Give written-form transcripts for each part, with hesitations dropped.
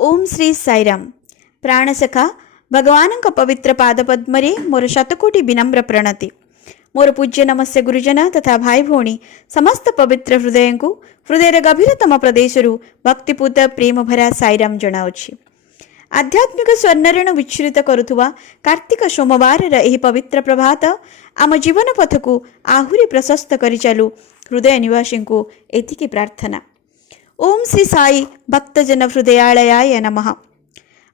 ओम श्री साईराम। प्राणसखा भगवान पवित्र पादपद्मरे मोर शतकोटी विनम्र प्रणति। मोर पूज्य नमस्य गुरुजन तथा भाई भौणी समस्त पवित्र हृदय को हृदय गभीरतम प्रदेश भक्तिपूत प्रेम भरा साईराम जनाऊँगी। आध्यात्मिक स्वर्णरेण विच्छृत करुवा कार्तिक सोमवार यह पवित्र प्रभात आम जीवन पथ को आहुरी प्रशस्त कर चलू हृदय निवासी को एतिकी प्रार्थना। ओम श्री साई भक्तजन हृदयालयाय नमः।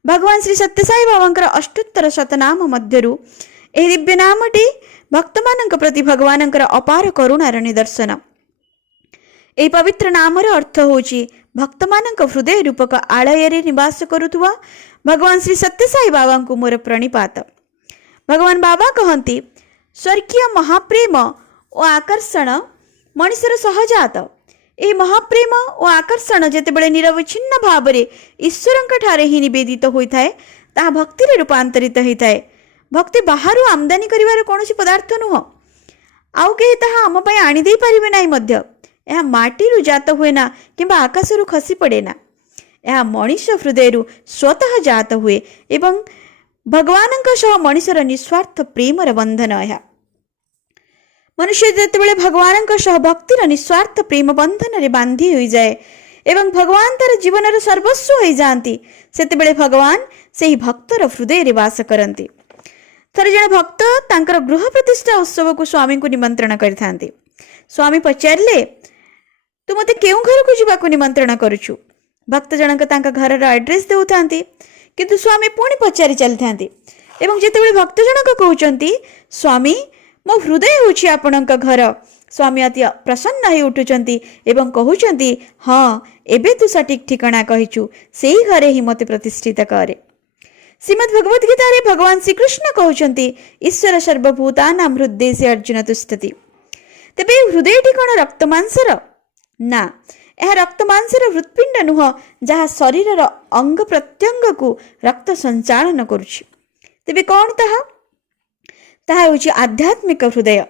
भगवान श्री सत्यसाई बाबांकर अष्टोत्तर शतनाम मध्यरु एह दिव्य नामटी भक्त मानक प्रति भगवानंकर अपार करुणार निदर्शन। एह पवित्र नामर अर्थ होची भक्त मानक हृदय रूपक आलय रे निवास करुवा भगवान श्री सत्यसाई बाबा को मोर प्रणिपात। भगवान बाबा कहती स्वर्गीय महाप्रेम और आकर्षण मनुष्यर सहजात। ए महाप्रेम और आकर्षण जितेबले निरवच्छिन्न भाव ईश्वर ठारे ही निवेदित होता है ताहा भक्ति रूपांतरित होता है। भक्ति बाहर आमदानी करिवार कौनसी पदार्थ नुह, आउ कहीं ताहा आम पई आनी देई परिबे नाही मध्य। यह माटीरु जात हुए ना किंबा आकाशरु खसी पड़े ना, यह मनुष्य हृदय स्वतः जात हुए एवं भगवानंक सह मनुष्यर निस्वार्थ प्रेमर बंधन। यह मनुष्य जितेबले भगवान सह भक्तिर निस्वार्थ प्रेम बंधन रे बांधी हो जाए एवं भगवान तार जीवन सर्वस्व हो जाती सेतेबेले भगवान से ही भक्तर हृदय रे वास करती। थरे जन भक्त तांकर गृह प्रतिष्ठा उत्सव को स्वामी को निमंत्रण करथांती। स्वामी पचारिले तू मते केउ घर को जीवा को निमंत्रण करुछु। भक्त जनक तांका घर रा एड्रेस देउथांती किंतु स्वामी पुणी पचारि चलथांती एवं जेतेबेले भक्त जनक कहउचंती स्वामी मो हृदय होछि आपणक घर, स्वामी अति प्रसन्न हो उठुचंती एवं कहउचंती हाँ एबे तू सठिक ठिकाना कहिछु, सेही घरे ही मते प्रतिष्ठित करे। श्रीमद् भगवद गीता रे भगवान श्री कृष्ण कहउचंती ईश्वर सर्वभूतानां हृदय से अर्जुन तिष्ठति। तेबे हृदयटी कोन रक्त मांसर ना, यह रक्त मांसर हृत्पिंड नुह जहाँ शरीरर अंग प्रत्यंग को रक्त संचालन करुछि। तेबे कौन ताहा होछि आध्यात्मिक हृदय।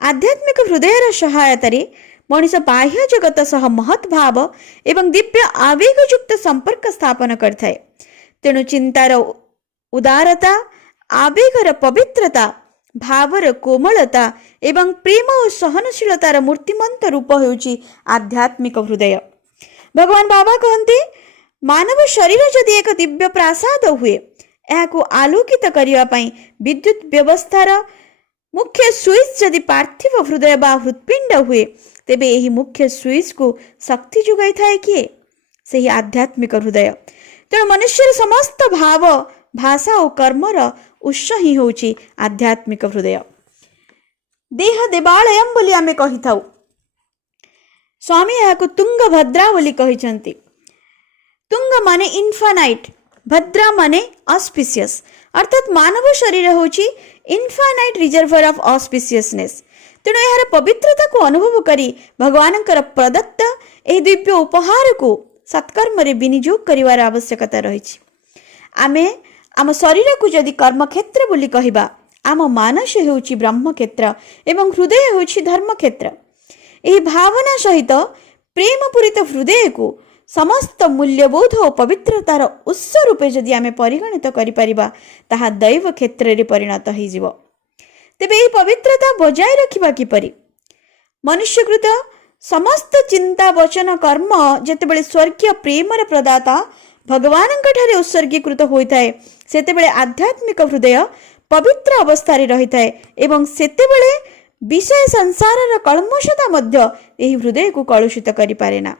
आध्यात्मिक हृदयर सहायतारे मनुष्य बाह्य जगत सह महत् भाव एवं दिव्य आवेगयुक्त संपर्क स्थापन करथाय। तेणु चिंतार उदारता, आवेगर पवित्रता, भावर कोमलता एवं प्रेम और सहनशीलतार मूर्तिमंत रूप होछि आध्यात्मिक हृदय। भगवान बाबा कहते मानव शरीर जदि एक दिव्य प्रासाद हुए, को आलोकित करने विद्युत व्यवस्थार मुख्य स्विच जदि पार्थिव हृदय बा हृत्पिंड हुए तेबे यही मुख्य स्विच को शक्ति जोगाई थाए किए, सही आध्यात्मिक हृदय। तेणु मनुष्यर समस्त भाव भाषा और कर्मर उत्स ही होछि आध्यात्मिक हृदय। देह देवालयम बोली आमे कहि थाउ। स्वामी याको तुंग भद्रा बोली कहिसंती। तुंग माने इनफाइनाइट, भद्रा माने ऑस्पिशियस, अर्थात मानव शरीर होची इनफाइनाइट रिजर्वर ऑफ ऑस्पिशियसनेस। तेणु यार पवित्रता को अनुभव करी भगवानंकर प्रदत्त एह दिव्य उपहार को सत्कर्म रे विनियोग करिवार आवश्यकता रहिछि। आमे आम शरीर को जदि कर्म क्षेत्र बोली कहिबा, आम मानस होची ब्रह्म क्षेत्र एवं हृदय होची धर्म क्षेत्र। एही भावना सहित प्रेम पूरित हृदय को समस्त मूल्यबोध और पवित्रतार उत्स रूपे जदि आमे परिगणित करि परिबा ताहा दैव क्षेत्र रे परिणत होई जिवो। तेबे एही पवित्रता बजाय रखिबा किपरि? मनुष्यकृत समस्त चिंता वचन कर्म जेतेबेले स्वर्गीय प्रेमर प्रदाता भगवानंक ठारे उत्सर्गीकृत होइताए सेतेबेले आध्यात्मिक हृदय पवित्र अवस्था रे रहिताए एवं सेतेबेले विषय संसारर कल्मषता मध्य एही हृदय को कलुषित करि पारेना।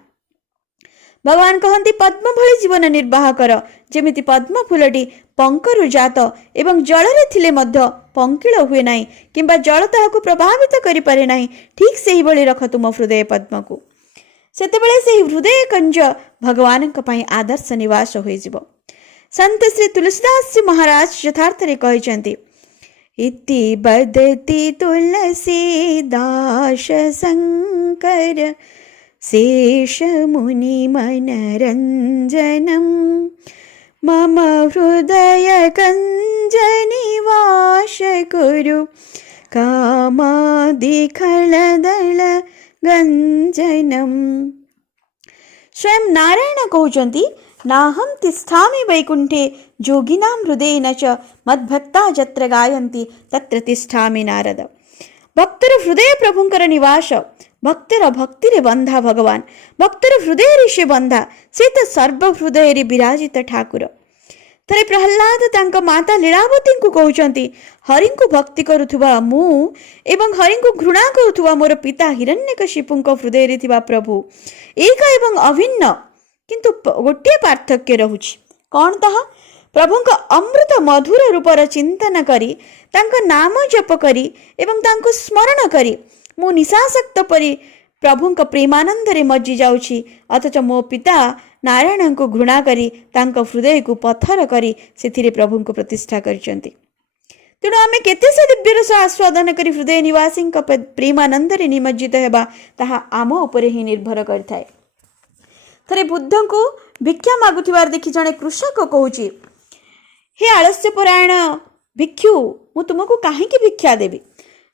भगवान कहती पद्म भली जीवन निर्वाह कर, जेमिति पद्म फूलटी पंकरु जात एवं जल रे थिले मध्य पंकिल हुए नाही किंबा जल ताहाको प्रभावित करि पारे नाही, ठीक सेही भली रख तुम हृदय पद्म को। सेतेबेले सेही हृदय कंज भगवानक पई आदर्श निवास होई जिवो। संत श्री तुलसीदास जी महाराज यथार्थ रे कहिसंती इति बदति तुलसीदास शंकर शेष मुनि मनरंजनम मम हृदय कंज निवास कुरु कामादि खलदल गंजनम। स्वयं नारायण कहउचंती नाहं तिष्ठामि वैकुण्ठे जोगिनां हृदयेन च मद्भक्ता जत्र गायन्ति तत्र तिष्ठामि नारद। भक्तर हृदय प्रभुंकर निवास, भक्तर भक्ति बंधा भगवान, भक्तर हृदय से बंधा से तो सर्व हृदय विराजित ठाकुर। थरे प्रहलाद तांका माता लीलावती को कहउचंती, हरि को भक्ति करुथुवा मु एवं हरि को घृणा करुथुवा मोर पिता हिरण्यकशिपु हृदय रे थिबा प्रभु एक एवं अभिन्न, किंतु गोटे पार्थक्य रहुछि। कौन ताहा? प्रभुंक अमृत मधुर रूपर चिंतन करी, तांका नाम जप करी एवं तांको स्मरण करी मु निशासक्त परी प्रभुंक प्रेमानंद रे मज्जी जाउछि, अथच मो पिता नारायण को घृणा करी तांको हृदय को पत्थर करी सेथिरे प्रभु को प्रतिष्ठा करिसंती। तेणु आमे केते से दिव्य रस आस्वादन करी हृदय निवासी प्रेमानंद रे निमज्जित हेबा ताहा आम उपरे ही निर्भर करथाय। थरे बुद्ध को भिक्षा मागुथिबार देखि जणे कृषक कहूछि, हे आलस्यपरायण भिक्षु, मु तुमको काहेकि भिक्षा देबी?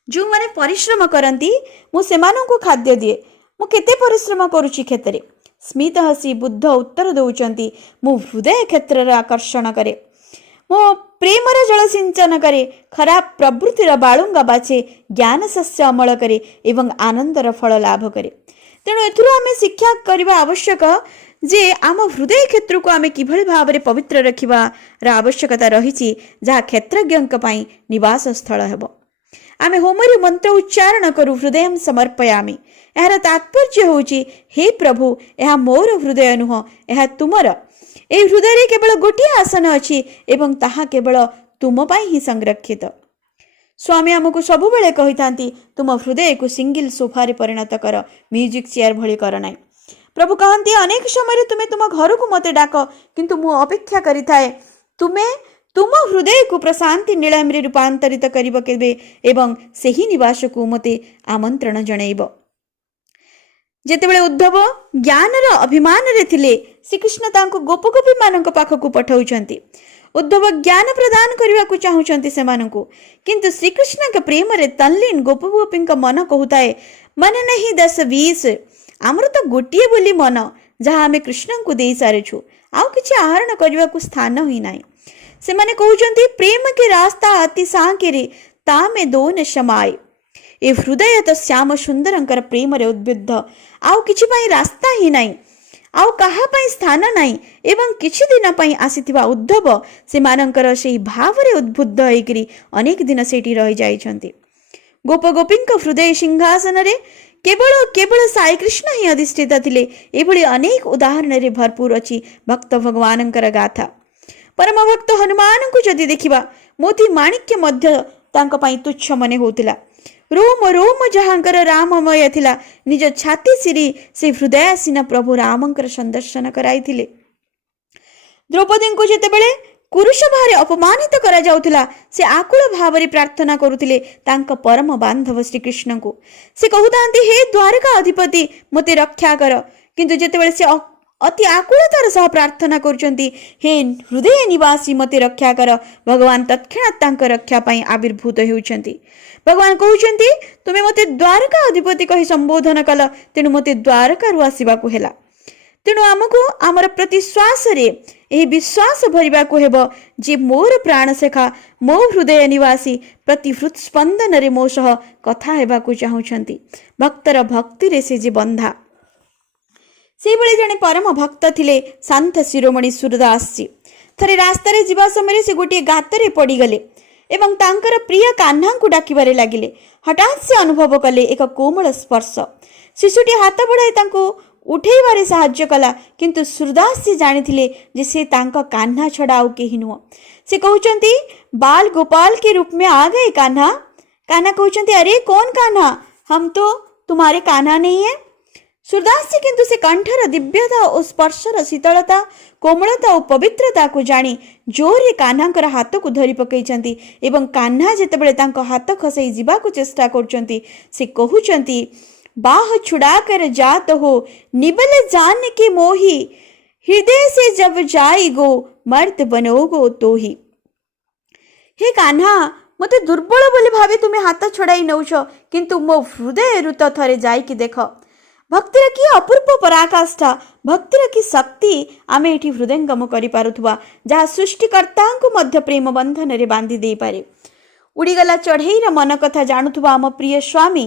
जो माने परिश्रम करती मु सेमानंकु खाद्य दिए, मु केते परिश्रम करुछि क्षेत्र। स्मित हसी बुद्ध उत्तर दौचंती, मु हृदय क्षेत्र आकर्षण करे, मो प्रेमर जल सिंचन करे, खराब प्रवृत्तिर बालुंगा बाछे, ज्ञान शस्य अमल करे एवं आनंदर फल लाभ करे। तेणु एथुरु आमे शिक्षा करबा आवश्यक जे आम हृदय क्षेत्र को आमे किभଳି भाव पवित्र रखिबा आवश्यकता रही, जहाँ क्षेत्रज्ञ पई निवास स्थल हेबो। आमे होमरे मंत्र उच्चारण करू, हृदय समर्पयामि। यार तात्पर्य होची, हे प्रभु यह मोर हृदय नुह, यह तुमर। ए हृदय रे केवल गोटे आसन अछि एवं ताहा केवल तुम पाई ही संरक्षित। स्वामी आमको सबु बेले कहितांती, तुम हृदय को सिंगल सोफा रे परिणत कर, म्यूजिक चेयर भली कर नाइ। प्रभु कहती, अनेक समय तुमे तुम घर को मते डाक, किंतु मु अपेक्षा करि थाए तुमे तुम हृदय को प्रशांति नीलाम रे रूपांतरित करिब केबे एवं सेही निवास को मते आमंत्रण जणैब। जेतेबेले उद्धव ज्ञानर अभिमान रे थिले, श्रीकृष्ण तांको गोपगोपी मानक पाखकु पठाउछंती। उद्धव ज्ञान प्रदान करने को चाहूँगी सेमानंकु, किंतु श्रीकृष्ण के प्रेम रे तल्लीन गोपगोपी मन कहूए, मन नहीं 10-20, आमर तो गोटे बोली मन जहाँ आम कृष्ण को दे सारिछु, आउ किछि आहरण करने को स्थान ही ना। से माने कहउचंती, प्रेम के रास्ता अति सांकेरे तामे दोन समाय। ए हृदय तो श्याम सुंदरंकर प्रेम रे उद्बुद्ध, आउ किछि पई रास्ता ही नाही, आउ कहा पई स्थान नाही। एवं किछि दिन पई आसीथिबा उद्धव से मानकर सेही भाव रे उद्बुद्ध होइकरी अनेक दिन सेठी रहि जाइछंती। गोप गोपींक हृदय सिंहासन रे केवल केवल साई कृष्ण ही अधिष्ठित थिले। एभली अनेक उदाहरण रे भरपूर अछि भक्त भगवानंकर गाथा। परम भक्त हनुमान को जदि देखिबा, मोती माणिक्य मध्य तांक पई तुच्छ मने होतिला। रोम रोम जहाँकर राममय थिला, निज छाती सिरी से हृदयासीन प्रभु रामंकर संदर्शन कराई थिले। द्रौपदी को जेतेबेले कुरुष भारे अपमानित करा जाउथिला, से आकुल भावरे प्रार्थना करुथिले तांक परम बांधव श्री कृष्ण को। से कहउतांती, हे द्वारका अधिपति मते रक्षा कर, किंतु जेतेबेले से अति आकुलतार सह प्रार्थना करुचंती, हे हृदय निवासी मते रक्षा कर, भगवान तत्क्षणात तांक रक्षा पाई आविर्भूत हेउचंती। भगवान कहउचंती, तुमे मते द्वारका अधिपति कहि संबोधन कल, तेणु मते द्वारका रु आसीबाकु हेला। तेणु आमको आमर प्रतिश्वास रे एही विश्वास भरिबा को हेबो जे मोर प्राण सेखा, मो हृदय निवासी प्रति हृत्स्पंदन रे मो सह कथा हेबा को चाहुचंती। भक्तर भक्ति रे से जे बंधा। से बळे जणे परम भक्त थिले शांत शिरोमणि सूरदास जी। थरे रास्ता रे जीवा समय से गोटे गातरे पड़ी गले एवं तांकर प्रिय कान्हा को डाकिबारे लागिले। हठात से अनुभव कले एक कोमल स्पर्श। शिशुटी हाथ बढ़ाई तांको उठेबारे साहाय्य कला, किंतु सूरदास जी जानिथिले जे से तांका कान्हा छड़ा आउ केही नुह। से कहउचंती, बाल गोपाल के रूप में आ गए कान्हा। कान्हा कहउचंती, अरे कौन कान्हा, हम तो तुम्हारे कान्हा नहीं है। सूरदास जी किंतु से कंठर दिव्यता और स्पर्शर शीतलता, कोमलता और पवित्रता को जानी जोरे कान्हांकर हाथ को धरी पकईचंती एवं कान्हा जेतेबेले तांको हाथ खसई जीवा को चेष्टा करचंती, से कहउचंती, बाह छुड़ा कर जात हो निबल जान के मोही, हृदय से जब जाई गो मर्द बनोगो तो ही। हे कान्हा, मते दुर्बल बोली भावे तुम्हें हाथ छड़ाई नौछ, किंतु मो हृदय रुत थरे जाई कि देख। ଭକ୍ତିର କି ଅପୂର୍ବ ପରାକାଷ୍ଠା, ଭକ୍ତିର କି ଶକ୍ତି ଆମେ ଏଠି ହୃଦୟଙ୍ଗମ କରିପାରୁଥିବା, ଯାହା ସୃଷ୍ଟିକର୍ତ୍ତାଙ୍କୁ ମଧ୍ୟ ପ୍ରେମ ବନ୍ଧନରେ ବାନ୍ଧି ଦେଇପାରେ। ଉଡ଼ିଗଲା ଚଢ଼େଇର ମନ କଥା ଜାଣୁଥିବା ଆମ ପ୍ରିୟ ସ୍ୱାମୀ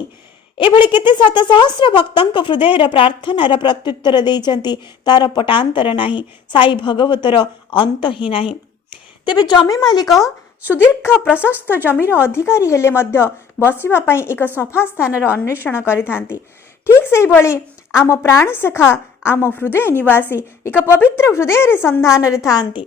ଏଭଳି କେତେ ଶତ ସହସ୍ର ଭକ୍ତଙ୍କ ହୃଦୟର ପ୍ରାର୍ଥନାର ପ୍ରତ୍ୟୁତ୍ତର ଦେଇଛନ୍ତି, ତାର ପଟାନ୍ତର ନାହିଁ, ସାଇ ଭଗବତର ଅନ୍ତ ହିଁ ନାହିଁ। ତେବେ ଜମି ମାଲିକ ସୁଦୀର୍ଘ ପ୍ରଶସ୍ତ ଜମିର ଅଧିକାରୀ ହେଲେ ମଧ୍ୟ ବସିବା ପାଇଁ ଏକ ସଫା ସ୍ଥାନର ଅନ୍ୱେଷଣ କରିଥାନ୍ତି। ଠିକ୍ ସେହିଭଳି ଆମ ପ୍ରାଣସଖା, ଆମ ହୃଦୟ ନିବାସୀ ଏକ ପବିତ୍ର ହୃଦୟରେ ସନ୍ଧାନରେ ଥାନ୍ତି।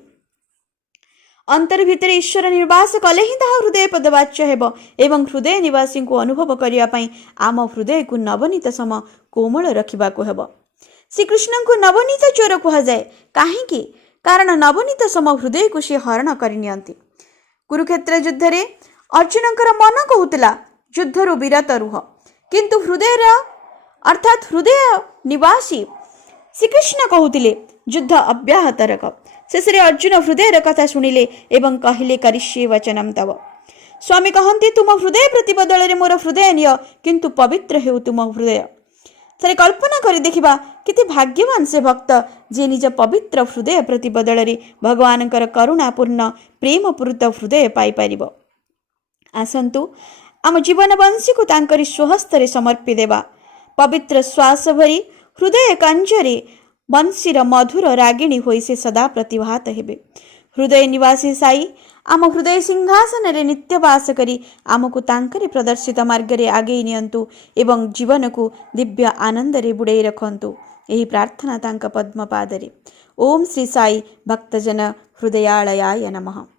ଅନ୍ତର ଭିତରେ ଈଶ୍ୱର ନିବାସ କଲେ ହିଁ ତାହା ହୃଦୟ ପଦବାଚ୍ୟ ହେବ ଏବଂ ହୃଦୟ ନିବାସୀଙ୍କୁ ଅନୁଭବ କରିବା ପାଇଁ ଆମ ହୃଦୟକୁ ନବନୀତ ସମ କୋମଳ ରଖିବାକୁ ହେବ। ଶ୍ରୀକୃଷ୍ଣଙ୍କୁ ନବନୀତ ଚୋର କୁହାଯାଏ କାହିଁକି? କାରଣ ନବନୀତ ସମ ହୃଦୟକୁ ସେ ହରଣ କରିନିଅନ୍ତି। କୁରୁକ୍ଷେତ୍ର ଯୁଦ୍ଧରେ ଅର୍ଜୁନଙ୍କର ମନ କହୁଥିଲା ଯୁଦ୍ଧରୁ ବିରତ ରୁହ, କିନ୍ତୁ ହୃଦୟର ଅର୍ଥାତ୍ ହୃଦୟ ନିବାସୀ ଶ୍ରୀକୃଷ୍ଣ କହୁଥିଲେ ଯୁଦ୍ଧ ଅବ୍ୟାହତ ରଖ। ଶେଷରେ ଅର୍ଜୁନ ହୃଦୟର କଥା ଶୁଣିଲେ ଏବଂ କହିଲେ କରିଷ୍ୟେ ବଚନମ୍ ତବ। ସ୍ୱାମୀ କହନ୍ତି ତୁମ ହୃଦୟ ପ୍ରତି ବଦଳରେ ମୋର ହୃଦୟ ନିଅ, କିନ୍ତୁ ପବିତ୍ର ହେଉ ତୁମ ହୃଦୟ। ଥରେ କଳ୍ପନା କରି ଦେଖିବା କେତେ ଭାଗ୍ୟବାନ ସେ ଭକ୍ତ ଯିଏ ନିଜ ପବିତ୍ର ହୃଦୟ ପ୍ରତି ବଦଳରେ ଭଗବାନଙ୍କର କରୁଣାପୂର୍ଣ୍ଣ ପ୍ରେମପୂରିତ ହୃଦୟ ପାଇପାରିବ। ଆସନ୍ତୁ ଆମ ଜୀବନ ବଂଶୀକୁ ତାଙ୍କରି ସ୍ୱହସ୍ତରେ ସମର୍ପି ଦେବା। ପବିତ୍ର ଶ୍ୱାସ ଭରି ହୃଦୟ କଞ୍ଜରେ ବଂଶୀର ମଧୁର ରାଗିଣୀ ହୋଇ ସେ ସଦା ପ୍ରତିଭାତ ହେବେ। ହୃଦୟ ନିବାସୀ ସାଇ ଆମ ହୃଦୟ ସିଂହାସନରେ ନିତ୍ୟ ବାସ କରି ଆମକୁ ତାଙ୍କରି ପ୍ରଦର୍ଶିତ ମାର୍ଗରେ ଆଗେଇ ନିଅନ୍ତୁ ଏବଂ ଜୀବନକୁ ଦିବ୍ୟ ଆନନ୍ଦରେ ବୁଡ଼େଇ ରଖନ୍ତୁ। ଏହି ପ୍ରାର୍ଥନା ତାଙ୍କ ପଦ୍ମପାଦରେ। ଓମ୍ ଶ୍ରୀ ସାଇ ଭକ୍ତଜନ ହୃଦୟାଳୟାୟ ନମଃ।